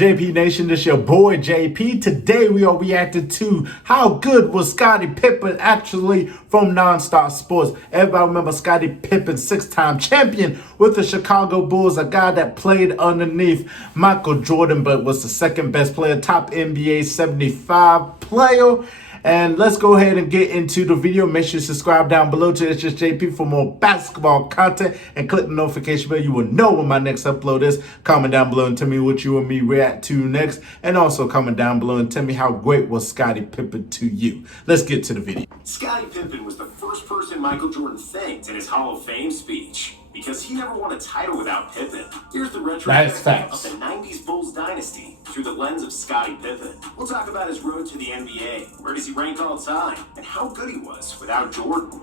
JP Nation? This your boy JP. Today we are reacting to how good was Scottie Pippen actually from Nonstop Sports. Everybody remember Scottie Pippen, 6-time champion with the Chicago Bulls, a guy that played underneath Michael Jordan but was the second best player, top NBA 75 player. And let's go ahead and get into the video. Make sure you subscribe down below to ItzJustJP for more basketball content and click the notification bell. You will know when my next upload is. Comment down below and tell me what you and me react to next. And also comment down below and tell me how great was Scottie Pippen to you. Let's get to the video. Scottie Pippen was the first person Michael Jordan thanked in his Hall of Fame speech, because he never won a title without Pippen. Here's the retrospective of the 90s Bulls dynasty through the lens of Scottie Pippen. We'll talk about his road to the NBA, where does he rank all time, and how good he was without Jordan.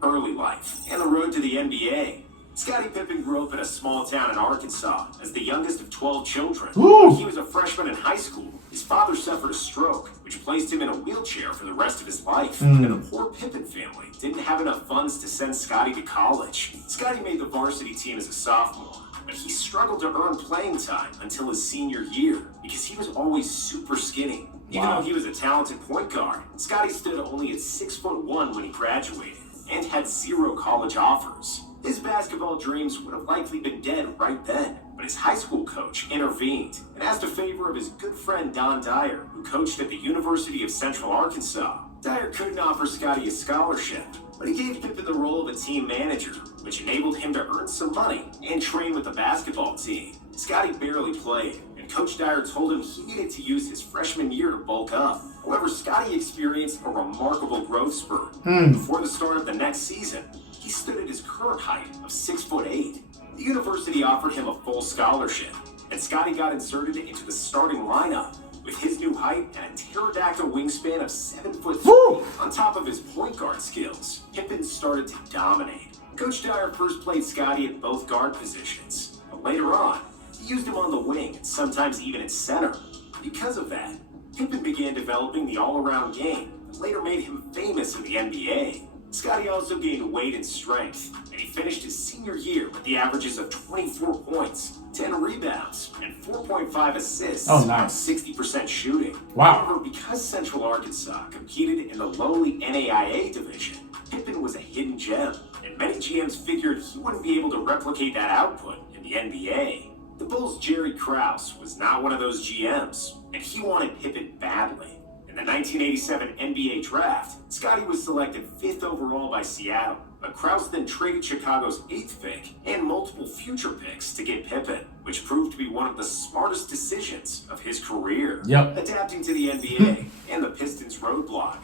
Early life and the road to the NBA. Scottie Pippen grew up in a small town in Arkansas as the youngest of 12 children. When he was a freshman in high school, his father suffered a stroke, which placed him in a wheelchair for the rest of his life. And the poor Pippen family didn't have enough funds to send Scottie to college. Scottie made the varsity team as a sophomore, but he struggled to earn playing time until his senior year because he was always super skinny. Even though he was a talented point guard, Scottie stood only at 6'1" when he graduated and had 0 college offers. His basketball dreams would have likely been dead right then, but his high school coach intervened and asked a favor of his good friend Don Dyer, who coached at the University of Central Arkansas. Dyer couldn't offer Scottie a scholarship, but he gave Pippen the role of a team manager, which enabled him to earn some money and train with the basketball team. Scottie barely played, and Coach Dyer told him he needed to use his freshman year to bulk up. However, Scottie experienced a remarkable growth spurt. Before the start of the next season, he stood at his current height of 6'8". The university offered him a full scholarship, and Scottie got inserted into the starting lineup with his new height and a pterodactyl wingspan of 7'3". On top of his point guard skills, Pippen started to dominate. Coach Dyer first played Scottie at both guard positions, but later on, he used him on the wing and sometimes even at center. Because of that, Pippen began developing the all-around game that later made him famous in the NBA. Scottie also gained weight and strength, and he finished his senior year with the averages of 24 points, 10 rebounds, and 4.5 assists on 60% shooting. However, because Central Arkansas competed in the lowly NAIA division, Pippen was a hidden gem, and many GMs figured he wouldn't be able to replicate that output in the NBA. The Bulls' Jerry Krause was not one of those GMs, and he wanted Pippen badly. In the 1987 NBA draft, Scottie was selected 5th overall by Seattle, but Krause then traded Chicago's 8th pick and multiple future picks to get Pippen, which proved to be one of the smartest decisions of his career, adapting to the NBA and the Pistons' Roadblock.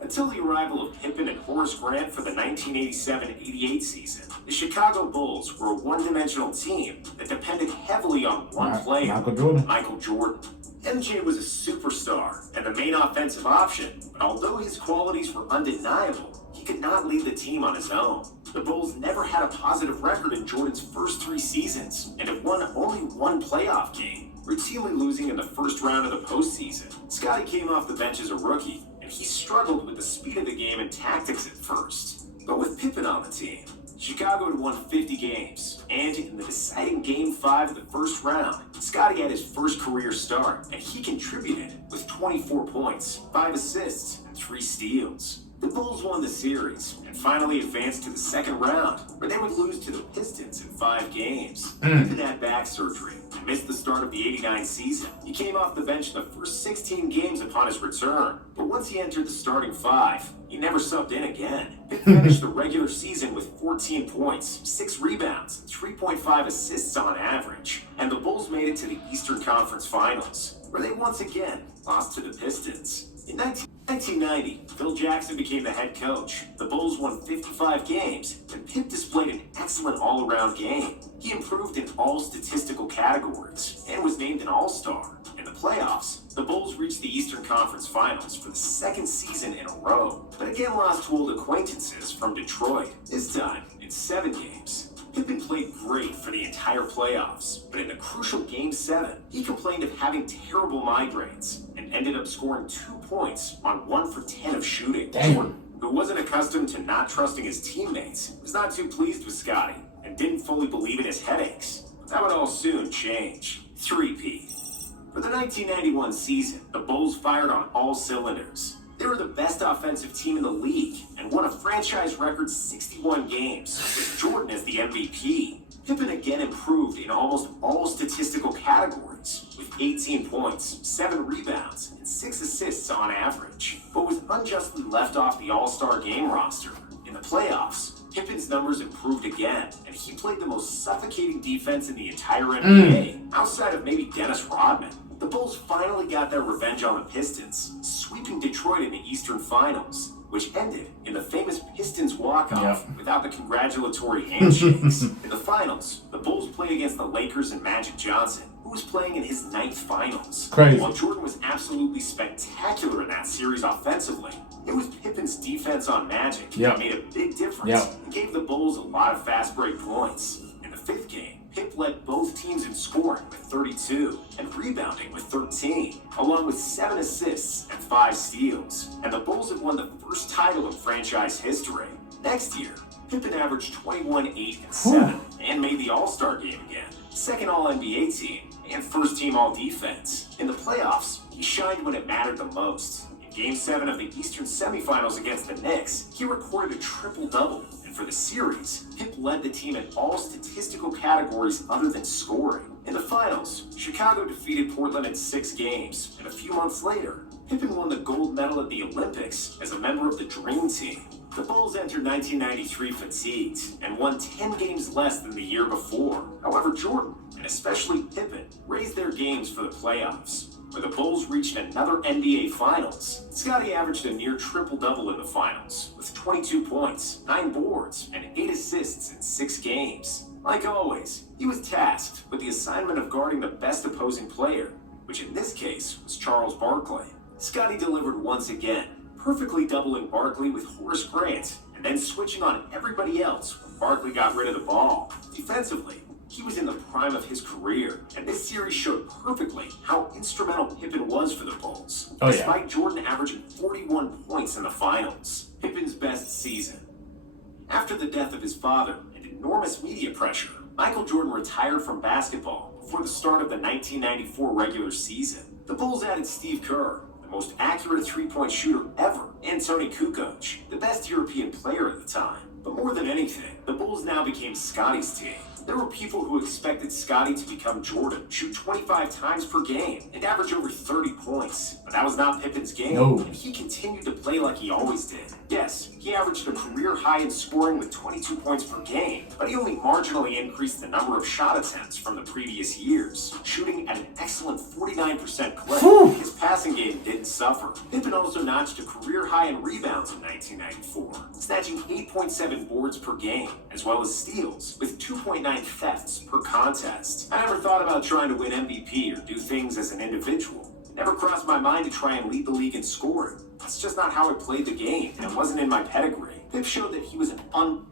Until the arrival of Pippen and Horace Grant for the 1987-88 season, the Chicago Bulls were a one-dimensional team that depended heavily on one player, Michael Jordan. MJ was a superstar and the main offensive option, but although his qualities were undeniable, he could not lead the team on his own. The Bulls never had a positive record in Jordan's first 3 seasons and have won only 1 playoff game, routinely losing in the first round of the postseason. Scottie came off the bench as a rookie, and he struggled with the speed of the game and tactics at first. But with Pippen on the team, Chicago had won 50 games, and in the deciding Game 5 of the first round, Scottie had his first career start, and he contributed with 24 points, 5 assists, and 3 steals. The Bulls won the series and finally advanced to the second round, where they would lose to the Pistons in 5 games. Pippen had back surgery and missed the start of the '89 season. He came off the bench in the first 16 games upon his return, but once he entered the starting 5, he never subbed in again. Pippen finished the regular season with 14 points, 6 rebounds, and 3.5 assists on average, and the Bulls made it to the Eastern Conference Finals, where they once again lost to the Pistons. In 1990, Phil Jackson became the head coach. The Bulls won 55 games, and Pip displayed an excellent all-around game. He improved in all statistical categories and was named an All-Star. In the playoffs, the Bulls reached the Eastern Conference Finals for the 2nd season in a row, but again lost to old acquaintances from Detroit, this time in 7 games. Pippen played great for the entire playoffs, but in the crucial Game 7, he complained of having terrible migraines and ended up scoring 2 points on 1 for 10 of shooting. Jordan, who wasn't accustomed to not trusting his teammates, was not too pleased with Scottie and didn't fully believe in his headaches. But that would all soon change. three-peat. For the 1991 season, the Bulls fired on all cylinders. They were the best offensive team in the league and won a franchise record 61 games, with Jordan as the MVP. Pippen again improved in almost all statistical categories, with 18 points, 7 rebounds, and 6 assists on average, but was unjustly left off the All-Star game roster. In the playoffs, Pippen's numbers improved again, and he played the most suffocating defense in the entire NBA, outside of maybe Dennis Rodman. The Bulls finally got their revenge on the Pistons, sweeping Detroit in the Eastern Finals, which ended in the famous Pistons walk-off without the congratulatory handshakes. In the finals, the Bulls played against the Lakers and Magic Johnson, who was playing in his 9th finals. Crazy. While Jordan was absolutely spectacular in that series offensively, it was Pippen's defense on Magic that made a big difference and gave the Bulls a lot of fast break points. In the 5th game, Pip led both teams in scoring with 32 and rebounding with 13, along with 7 assists and 5 steals. And the Bulls had won the first title in franchise history. Next year, Pippen averaged 21, 8, and 7 and made the All-Star game again. Second All-NBA team and first team All-Defense. In the playoffs, he shined when it mattered the most. In Game 7 of the Eastern semifinals against the Knicks, he recorded a triple-double. For the series, Pip led the team in all statistical categories other than scoring. In the finals, Chicago defeated Portland in 6 games, and a few months later, Pippen won the gold medal at the Olympics as a member of the Dream Team. The Bulls entered 1993 fatigued and won 10 games less than the year before. However, Jordan, and especially Pippen, raised their games for the playoffs, where the Bulls reached another NBA Finals. Scottie averaged a near triple-double in the finals, with 22 points, 9 boards, and 8 assists in 6 games. Like always, he was tasked with the assignment of guarding the best opposing player, which in this case was Charles Barkley. Scottie delivered once again, perfectly doubling Barkley with Horace Grant, and then switching on everybody else when Barkley got rid of the ball. Defensively, he was in the prime of his career, and this series showed perfectly how instrumental Pippen was for the Bulls, despite Jordan averaging 41 points in the finals. Pippen's best season. After the death of his father and enormous media pressure, Michael Jordan retired from basketball before the start of the 1994 regular season. The Bulls added Steve Kerr, the most accurate three-point shooter ever, and Tony Kukoc, the best European player at the time. But more than anything, the Bulls now became Scottie's team. There were people who expected Scottie to become Jordan, shoot 25 times per game, and average over 30 points. But that was not Pippen's game, and he continued to play like he always did. Yes, he averaged a career high in scoring with 22 points per game, but he only marginally increased the number of shot attempts from the previous years, shooting at an excellent 49% clip. His passing game didn't suffer. Pippen also notched a career high in rebounds in 1994, snatching 8.7 boards per game, as well as steals, with 2.9 thefts per contest. I never thought about trying to win MVP or do things as an individual. It never crossed my mind to try and lead the league in scoring. That's just not how I played the game, and it wasn't in my pedigree. Pip showed that he was an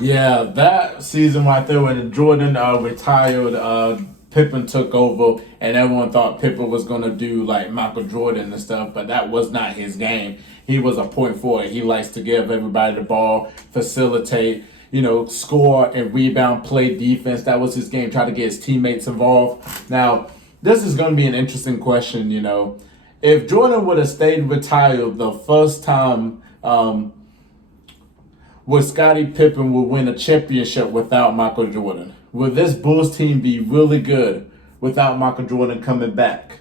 Yeah, that season right there when Jordan retired, Pippen took over, and everyone thought Pippen was going to do like Michael Jordan and stuff, but that was not his game. He was a point forward. He likes to give everybody the ball, facilitate, score and rebound, play defense. That was his game, try to get his teammates involved. Now, this is going to be an interesting question, If Jordan would have stayed retired the first time, would Scottie Pippen would win a championship without Michael Jordan? Would this Bulls team be really good without Michael Jordan coming back?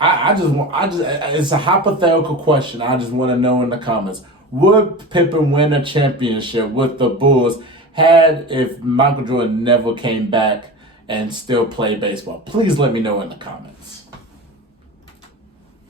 It's a hypothetical question. I just want to know in the comments. Would Pippen win a championship with the Bulls if Michael Jordan never came back and still played baseball? Please let me know in the comments.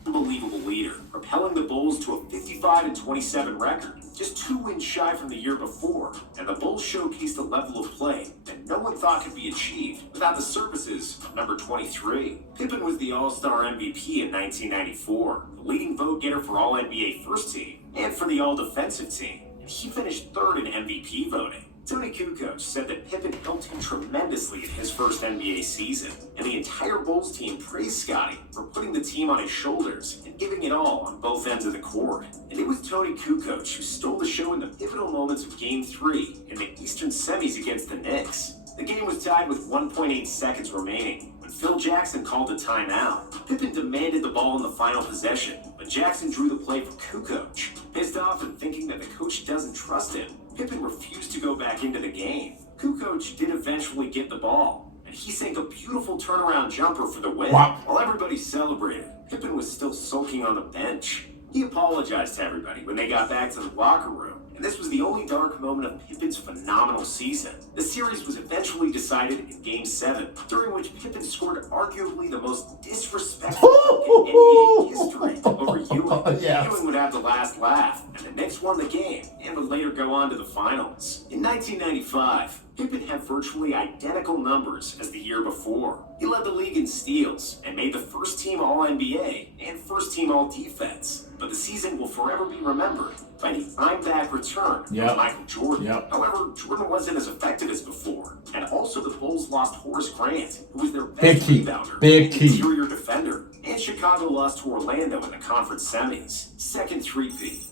Unbelievable leader, propelling the Bulls to a 55-27 record, just 2 wins shy from the year before, and the Bulls showcased a level of play that no one thought could be achieved without the services of number 23. Pippen was the All-Star MVP in 1994, the leading vote-getter for All-NBA First Team, and for the All-Defensive Team, and he finished 3rd in MVP voting. Tony Kukoc said that Pippen helped him tremendously in his first NBA season, and the entire Bulls team praised Scottie for putting the team on his shoulders and giving it all on both ends of the court. And it was Tony Kukoc who stole the show in the pivotal moments of Game 3 in the Eastern semis against the Knicks. The game was tied with 1.8 seconds remaining when Phil Jackson called a timeout. Pippen demanded the ball in the final possession, but Jackson drew the play for Jokić. Pissed off and thinking that the coach doesn't trust him, Pippen refused to go back into the game. Jokić did eventually get the ball, and he sank a beautiful turnaround jumper for the win. Wow. While everybody celebrated, Pippen was still sulking on the bench. He apologized to everybody when they got back to the locker room, and this was the only dark moment of Pippen's phenomenal season. The series was eventually decided in Game 7, during which Pippen scored arguably the most disrespectful dunk in NBA history over Ewing. Yes. Ewing would have the last laugh, and the Knicks won the game and would later go on to the finals. In 1995, Pippen had virtually identical numbers as the year before. He led the league in steals and made the first-team All-NBA and first-team All-Defense. But the season will forever be remembered by the I'm-back return of Michael Jordan. However, Jordan wasn't as effective as before. And also the Bulls lost Horace Grant, who was their best rebounder and interior defender. And Chicago lost to Orlando in the conference semis. Second three-peat.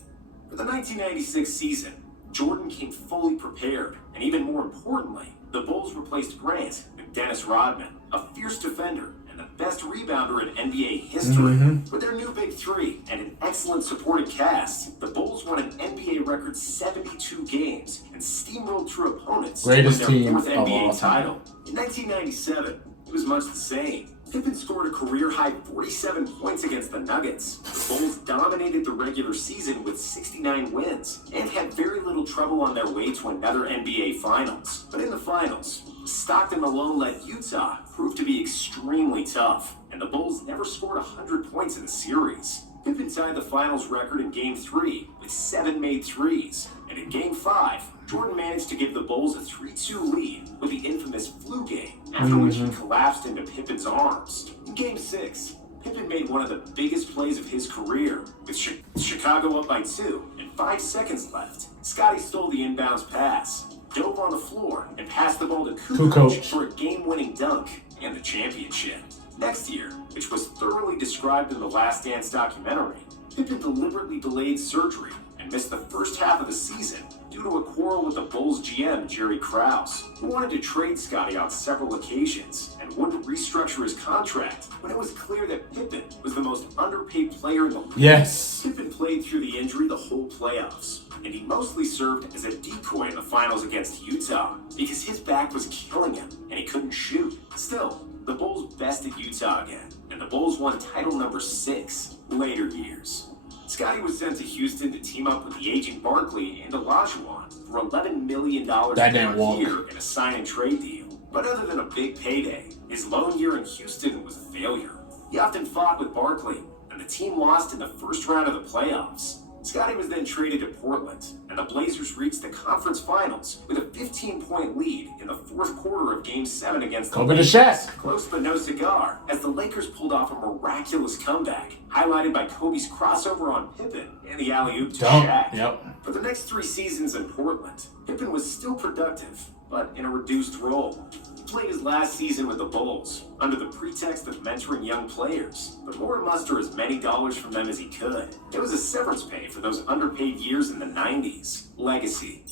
For the 1996 season, Jordan came fully prepared, and even more importantly, the Bulls replaced Grant with Dennis Rodman, a fierce defender and the best rebounder in NBA history. With their new big three and an excellent supporting cast, the Bulls won an NBA record 72 games and steamrolled through opponents to win their fourth NBA title. In 1997, it was much the same. Pippen scored a career-high 47 points against the Nuggets. The Bulls dominated the regular season with 69 wins and had very little trouble on their way to another NBA Finals. But in the finals, Stockton Malone-led Utah proved to be extremely tough, and the Bulls never scored 100 points in the series. Pippen tied the finals record in Game 3 with 7 made threes, and in Game 5, Jordan managed to give the Bulls a 3-2 lead with the infamous flu game, after which he collapsed into Pippen's arms. In Game 6, Pippen made one of the biggest plays of his career, with Chicago up by 2 and 5 seconds left. Scottie stole the inbounds pass, dove on the floor, and passed the ball to Jokić for a game-winning dunk and the championship. Next year, which was thoroughly described in the Last Dance documentary, Pippen deliberately delayed surgery and missed the first half of the season due to a quarrel with the Bulls GM, Jerry Krause, who wanted to trade Scottie on several occasions and wouldn't restructure his contract when it was clear that Pippen was the most underpaid player in the league. Pippen played through the injury the whole playoffs, and he mostly served as a decoy in the finals against Utah because his back was killing him and he couldn't shoot. Still, the Bulls bested Utah again, and the Bulls won title number 6 later years. Scottie was sent to Houston to team up with the aging Barkley and Olajuwon for $11 million per year in a sign-and-trade deal. But other than a big payday, his lone year in Houston was a failure. He often fought with Barkley, and the team lost in the first round of the playoffs. Scottie was then traded to Portland, and the Blazers reached the conference finals with a 15-point lead in the fourth quarter of Game 7 against the Lakers. Close but no cigar, as the Lakers pulled off a miraculous comeback, highlighted by Kobe's crossover on Pippen and the alley-oop to Shaq. For the next 3 seasons in Portland, Pippen was still productive, but in a reduced role. He played his last season with the Bulls under the pretext of mentoring young players, but more to muster as many dollars from them as he could. It was a severance pay for those underpaid years in the 90s. Legacy.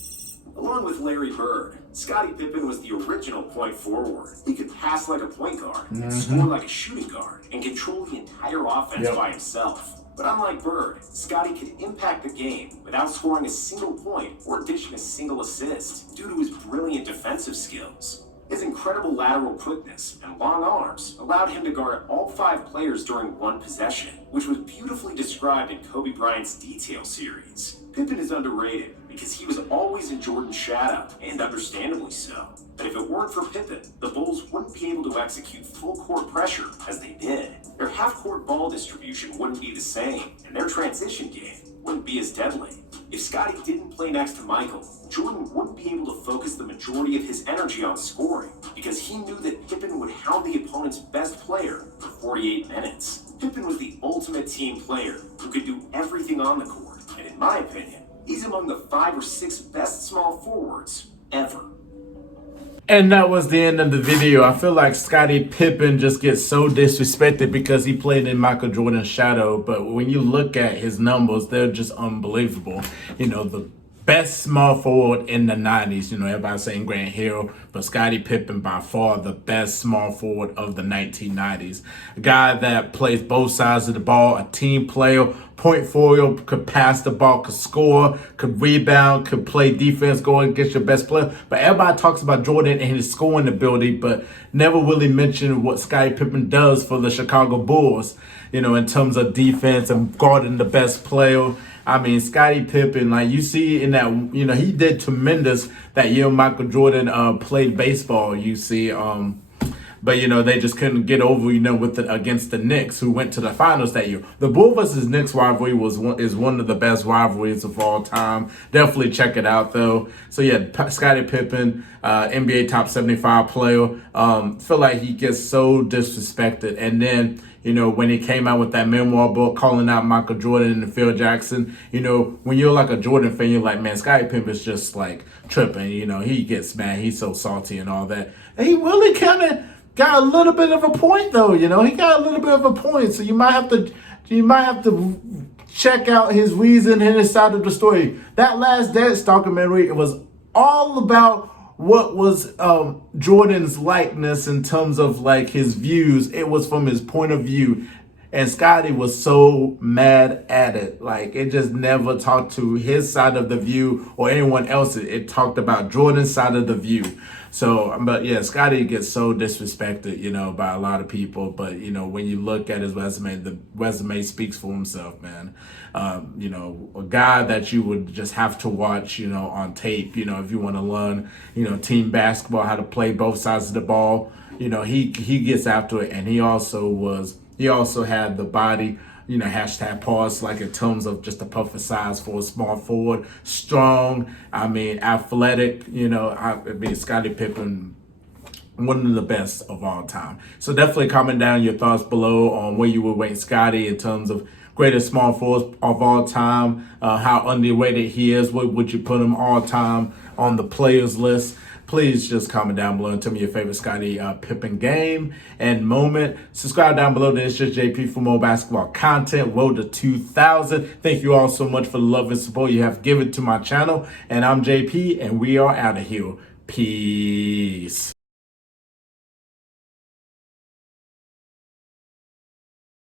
Along with Larry Bird, Scottie Pippen was the original point forward. He could pass like a point guard, and score like a shooting guard, and control the entire offense by himself. But unlike Bird, Scottie could impact the game without scoring a single point or dishing a single assist due to his brilliant defensive skills. His incredible lateral quickness and long arms allowed him to guard all 5 players during one possession, which was beautifully described in Kobe Bryant's Detail series. Pippen is underrated because he was always in Jordan's shadow, and understandably so. But if it weren't for Pippen, the Bulls wouldn't be able to execute full-court pressure as they did. Their half-court ball distribution wouldn't be the same, and their transition game wouldn't be as deadly. If Scottie didn't play next to Michael, Jordan wouldn't be able to focus the majority of his energy on scoring because he knew that Pippen would hound the opponent's best player for 48 minutes. Pippen was the ultimate team player who could do everything on the court, and in my opinion, he's among the 5 or 6 best small forwards ever. And that was the end of the video. I feel like Scottie Pippen just gets so disrespected because he played in Michael Jordan's shadow. But when you look at his numbers, they're just unbelievable. You know, the best small forward in the 90s. You know, everybody's saying Grant Hill, but Scottie Pippen by far the best small forward of the 1990s. A guy that plays both sides of the ball, a team player, point forward, could pass the ball, could score, could rebound, could play defense, go against your best player. But everybody talks about Jordan and his scoring ability, but never really mentioned what Scottie Pippen does for the Chicago Bulls, you know, in terms of defense and guarding the best player. I mean, Scottie Pippen, like you see in that, you know, he did tremendous that year Michael Jordan played baseball, you see. But, you know, they just couldn't get over, you know, against the Knicks, who went to the finals that year. The Bull versus Knicks rivalry is one of the best rivalries of all time. Definitely check it out, though. So, yeah, Scottie Pippen, NBA top 75 player. Feel like he gets so disrespected. And then, you know, when he came out with that memoir book calling out Michael Jordan and Phil Jackson, you know, when you're like a Jordan fan, you're like, man, Scottie Pippen's just like tripping. You know, he gets mad. He's so salty and all that. And he really kind of got a little bit of a point, though. You know, he got a little bit of a point. So you might have to check out his reason and his side of the story. That Last Dance documentary, it was all about what was Jordan's likeness in terms of like his views. It was from his point of view. And Scottie was so mad at it. Like, it just never talked to his side of the view or anyone else's. It talked about Jordan's side of the view. So, but yeah, Scottie gets so disrespected, you know, by a lot of people. But, you know, when you look at his resume, the resume speaks for himself, man. You know, a guy that you would just have to watch, you know, on tape, you know, if you want to learn, you know, team basketball, how to play both sides of the ball. You know, he gets after it. And he also had the body, you know, #pause, like in terms of just the perfect size for a small forward, strong, I mean, athletic, you know, I mean, Scottie Pippen, one of the best of all time. So definitely comment down your thoughts below on where you would rank Scottie in terms of greatest small forwards of all time, how underrated he is, what would you put him all time on the players list. Please just comment down below and tell me your favorite Scottie Pippen game and moment. Subscribe down below to ItzJustJP for more basketball content. Road to 2,000. Thank you all so much for the love and support you have given to my channel. And I'm JP, and we are out of here. Peace.